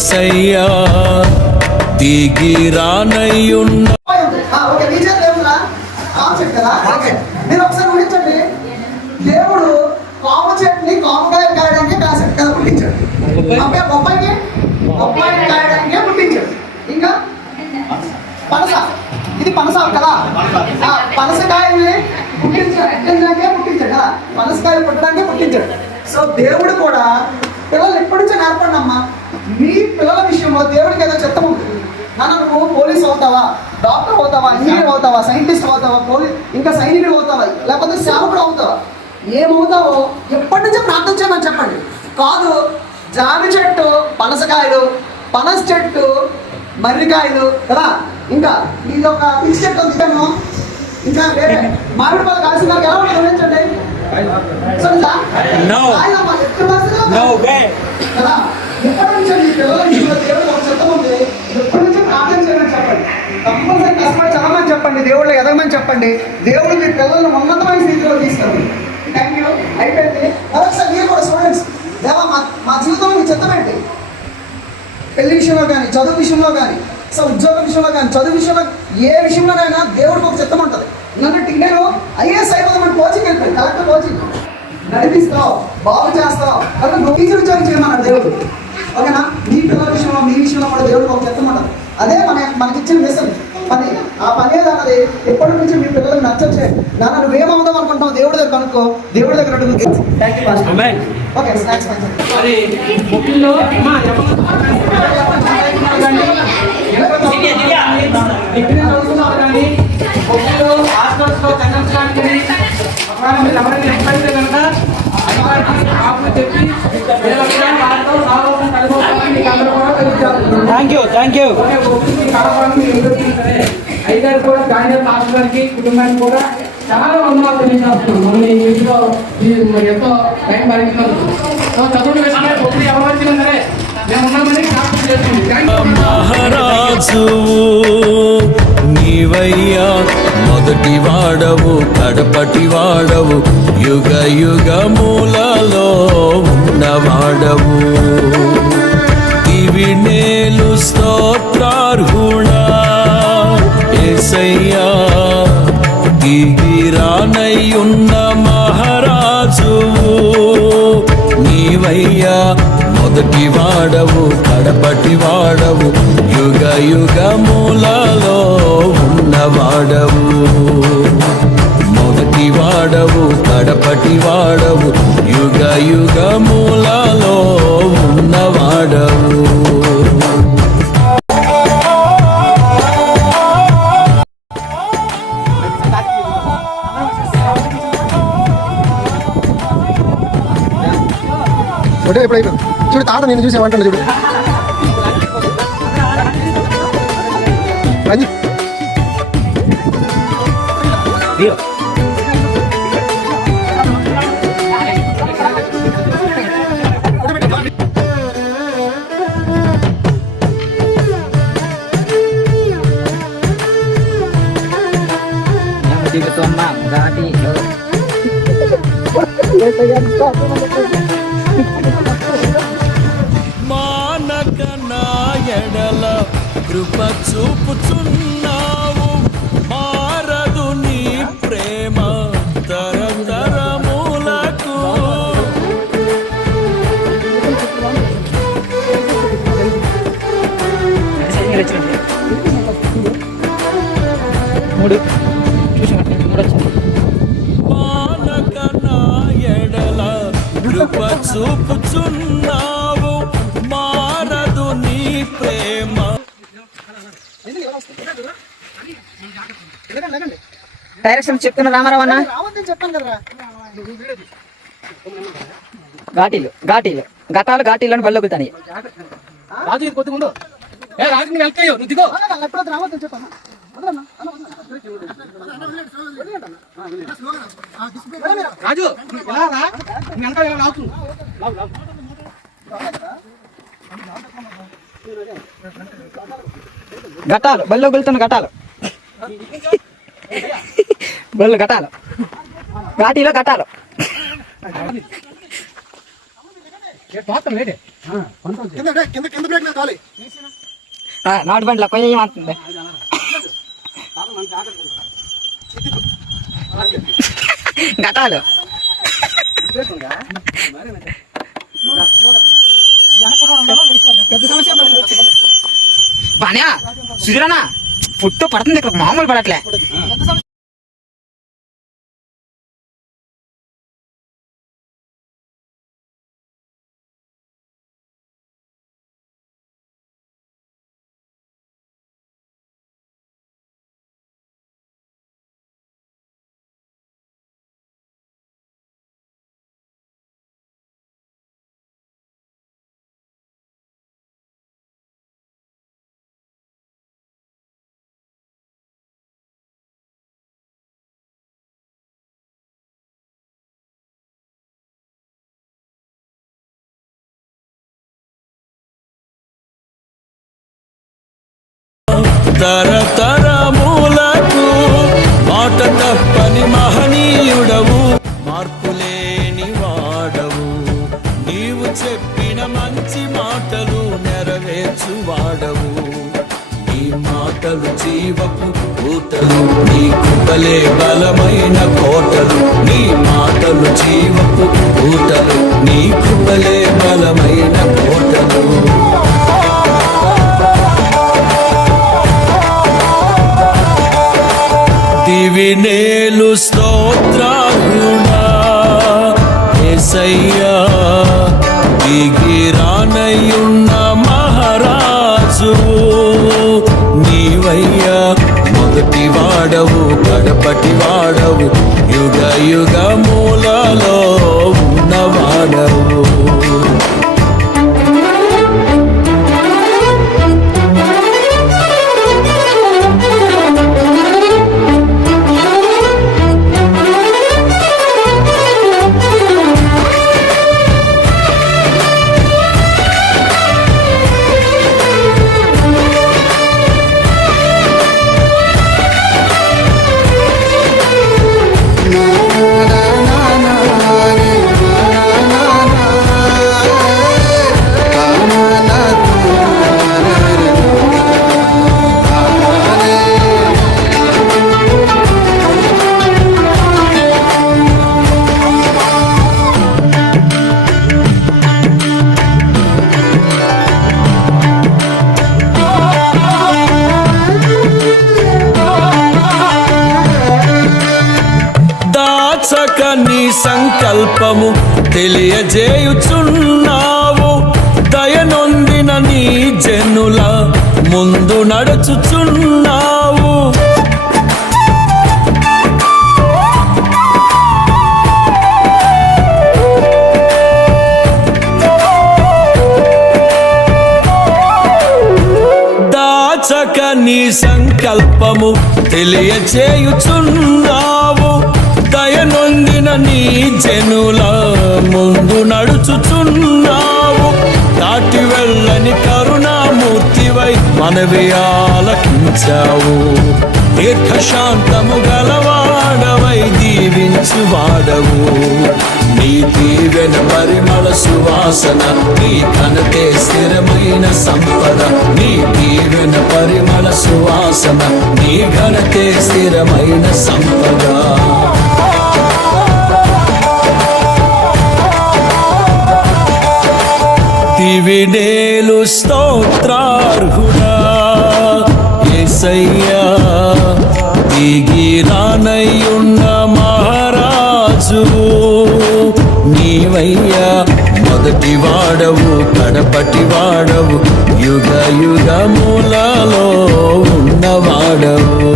యేసయ్యా దిగి రానయ్యున్న మీరు ఒకసారి ఊహించండి, దేవుడు కామ చెట్టుని కామకాయ కాయడానికి కాసెట్ పుట్టించాడు, బొప్పాయికి బొప్పాయి కాయడానికి పుట్టించాడు. ఇంకా పనస, ఇది పనస కదా, పనసకాయల్ని పుట్టించడానికే పుట్టించాడు కదా, పనసకాయలు పుట్టడానికే పుట్టించాడు. సో దేవుడు కూడా పిల్లలు ఎప్పటి నుంచో నేర్పండమ్మా. మీ పిల్లల విషయంలో దేవుడికి ఏదో చిత్తం ఉంది. నువ్వు పోలీస్ అవుతావా, డాక్టర్ అవుతావా, ఇంజనీర్ అవుతావా, సైంటిస్ట్ అవుతావా, ఇంకా సైనికుడు అవుతావా, లేకపోతే సేవకుడు అవుతావా, ఏమవుతావో ఎప్పటి నుంచో ప్రార్థన చేయమని చెప్పండి. కాదు జామి చెట్టు పనసకాయలు, పనస చెట్టు మర్రికాయలు కదా, ఇంకా ఇది ఒక పిచ్చి చెట్టు ఉంది, ఇంకా వేరే మామిడి పళ్ళు కాల్సిన ఎలా ఉంటుంది గమనించండి. కదా ఎప్పటి నుంచో మీ పిల్లల విషయంలో దేవుడు ఒక చిత్తం ఉంది. ఎప్పటి నుంచో ప్రార్థన చేయమని చెప్పండి. కంపల్సరీ కష్టపడి చదవమని చెప్పండి, దేవుళ్ళు ఎదగమని చెప్పండి. దేవుడు మీ పిల్లలను ఉన్నతమైన స్థితిలో తీసుకెళ్ళండి. Thank you. అయిపోయింది. మరొకసారి మీరు కూడా స్టూడెంట్స్, దేవా మా జీవితంలో మీ చిత్తం ఏంటి? పెళ్లి విషయంలో కానీ, చదువు విషయంలో కానీ, ఉద్యోగ విషయంలో కానీ, చదువు విషయంలో ఏ విషయంలోనైనా దేవుడికి ఒక చిత్తం ఉంటుంది. నేను ఐఏఎస్ అయిపోదామని కోచింగ్ వెళ్ళిపోయి, కలెక్టర్ కోచింగ్ నడిపిస్తావు, బాగు చేస్తావు, అలా టీచర్ ఉద్యోగం చేయమన్నాడు దేవుడు. ఓకేనా? మీ పిల్లల విషయంలో, మీ విషయంలో కూడా దేవుడికి ఒక చిత్తం ఉంటుంది. అదే మనకిచ్చిన మిషన్ పని. ఆ పని అన్నది ఎప్పటి నుంచి మీ పిల్లలకు నచ్చొచ్చే. నాన్న నువ్వేమవుదాం అనుకుంటావు, దేవుడి దగ్గర కనుక్కో, దేవుడి దగ్గర ఓకే. స్నాక్స్ ఐదారు కూడా గాంధీ రాష్ట్రానికి కుటుంబానికి కూడా చాలా వందనాలు తెలియజేస్తున్నాం. మనం ఈ వీటిలో ఎంతో టైం పడుతున్నారు. చదువులు వేసుకునే ఒకటి ఎవరికి సరే మేము ఉన్నామని ప్రార్థన చేస్తుంది. మహారాజు నీవయ్యా, మొదటి వాడవు, కడపటి వాడవు, యుగ యుగములలో ఉన్నవాడవు. దివి నేలు స్తోత్రార్హుడా యేసయ్యా, దిగి రానయ్యున్న మహారాజువు నీవయ్యా, మొదటి వాడవు, కడపటి వాడవు, యుగ యుగములలో ఉన్నవాడవు. మొదటి వాడవు, కడపటి వాడవు, యుగ యుగములలో ఉన్నవాడవు. చూడు తాత నేను చూసేమంటాను. చూడు మానక నా ఎడల కృప చూపుచున్నావు, మారదు నీ ప్రేమ తరతరములకు. మానక నా ఎడల కృప చూపుచున్నావు, మారదు నీ ప్రేమ. డైరెక్షన్ చెప్తున్నా రామారావు అన్న. ఘాటీలు ఘటాలు అని బళ్ళు వెళ్తాయి. రాజు కొద్ది ముందు రాజు వెళ్తాయో నువ్వు దిగో. రాజు ఘటాలు బళ్ళు వెళ్తున్న ఘటాలు ఘాటీలో ఘటాలు. కింద బ్రేక్ మీద కాలి. నాటు బండిలో కొంచెం ఏమంటుంది ఘటాలు పెద్ద సమస్య మరి ఇది వచ్చింది. బానే సుజరానా ఫుట్టు పడుతుంది ఇక్కడ మామూలు పడట్లే. పెద్ద సమస్య. తరతరములకు మాట తప్పని మహనీయుడవు, మార్పులేని వాడవు, నీవు చెప్పిన మంచి మాటలు నెరవేర్చువాడవు. నీ మాటలు జీవపు ఊటలు, నీ కృపలే బలమైన కోటలు. నీ మాటలు జీవపు ఊటలు, నీ కృపలే బలమైన కోటలు. దివినేలు స్తోత్రాలునా యేసయ్యా, దిగిరానయున్న మహారాజు నీవయ్యా. మొదటి వాడవు కడపటి వాడవు, యుగ యుగ మూలలో ఉన్నవాడవు. నీ సంకల్పము తెలియజేయుచున్నావు, దయనొందిన నీ జనుల ముందు నడుచుచున్నావు. దాచక నీ సంకల్పము తెలియజేయుచున్నావు, దయనొందిన నీ జనుల ముందు నడుచుచున్నావు. దాటి వెళ్ళని కరుణామూర్తివై మనవి ఆలకించావు. దీర్ఘశాంతము గలవాడవై దీవించువాడవు. నీ దీవెన పరిమళ సువాసన, నీ ఘనతే స్థిరమైన సంపద. నీ దీవెన పరిమళ సువాసన, నీ ఘనతే స్థిరమైన సంపద. దివినేలు స్తోత్రార్హుడా యేసయ్యా, దిగిరానయున్న మహారాజు నీవయ్యా. మొదటి వాడవు కడపటి వాడవు, యుగ యుగ మూలలో ఉన్నవాడవు.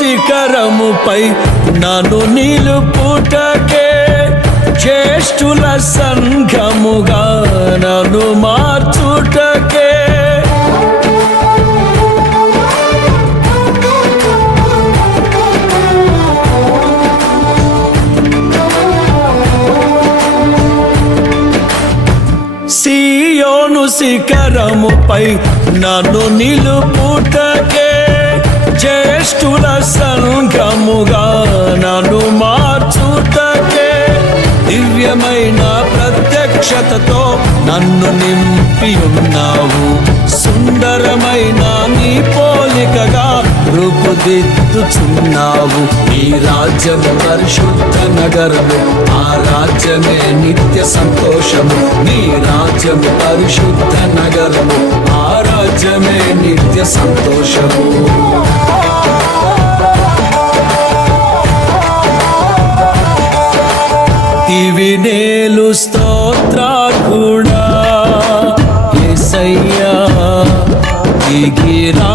శిఖరముపై నన్ను నిలుపుటకే జ్యేష్ఠుల సంఘముగా నన్ను మార్చుటకే సియోను శిఖరముపై నన్ను నిలుపుటకే జ్యేష్ఠుల సంఘముగా నన్ను మార్చుటకే దివ్యమైన ప్రత్యక్షతతో నన్ను నింపి ఉన్నావు సుందరమైన నీ పోలికగా రూపుదిద్దుచున్నావు ఈ రాజ్యము పరిశుద్ధ నగరము ఆ రాజ్యమే నిత్య సంతోషము నీ రాజ్యము పరిశుద్ధ నగరము ఆ రాజ్యమే నిత్య సంతోషము దివినేలు స్తోత్రార్హుడా యేసయ్యా దిగిరా